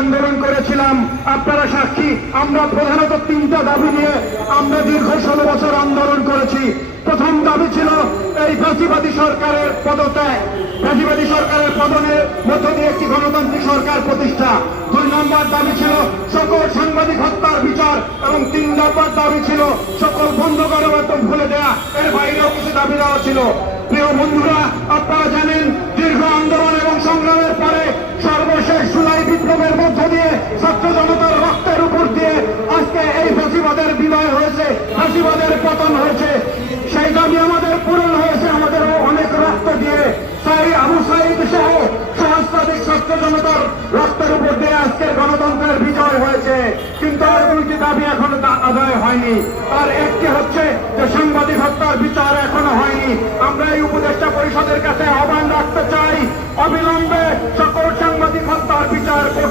আন্দোলন করেছিলাম, আপনারা সাক্ষী। আমরা প্রধানত 3টা দাবি নিয়ে আমরা দীর্ঘ 16 বছর আন্দোলন করেছি। প্রথম দাবি ছিল এই ফ্যাসিবাদী সরকারের পদত্যাগ, ফ্যাসিবাদী সরকারের পতনের মধ্য দিয়ে একটি গণতান্ত্রিক সরকার প্রতিষ্ঠা। 2 নম্বর দাবি ছিল সকল সাংবাদিক হত্যার বিচার, এবং 3 নম্বর দাবি ছিল সকল বন্ধ গণমাধ্যম খুলে দেয়া। এর বাইরেও কিছু দাবি দেওয়া ছিল। প্রিয় বন্ধুরা, আপনারা জানেন দীর্ঘ আন্দোলন এবং সংগ্রামের পরে সর্বশেষ জুলাই বিপ্লবের মধ্য দিয়ে ছাত্র জনতার রক্তের উপর দিয়ে আজকে এই ফ্যাসিবাদের বিজয় হয়েছে, ফ্যাসিবাদের পতন হয়েছে। সেই দাবি আমাদের পূরণ হয়েছে, আমাদেরও অনেক রক্ত দিয়ে। তাই আবু সাঈদ সহ সহস্রাধিক ছাত্র জনতার রক্তের উপর দিয়ে আজকের গণতন্ত্রের বিজয় হয়েছে। কিন্তু আর 2টি দাবি এখনো আদায় হয়নি। আর একটি হচ্ছে যে সাংবাদিক হত্যার বিচার এখনো হয়নি। আমরা এই উপদেষ্টা পরিষদের কাছে আহ্বান রাখতে চাই, অবিলম্বে সকল সাংবাদিক হত্যার বিচার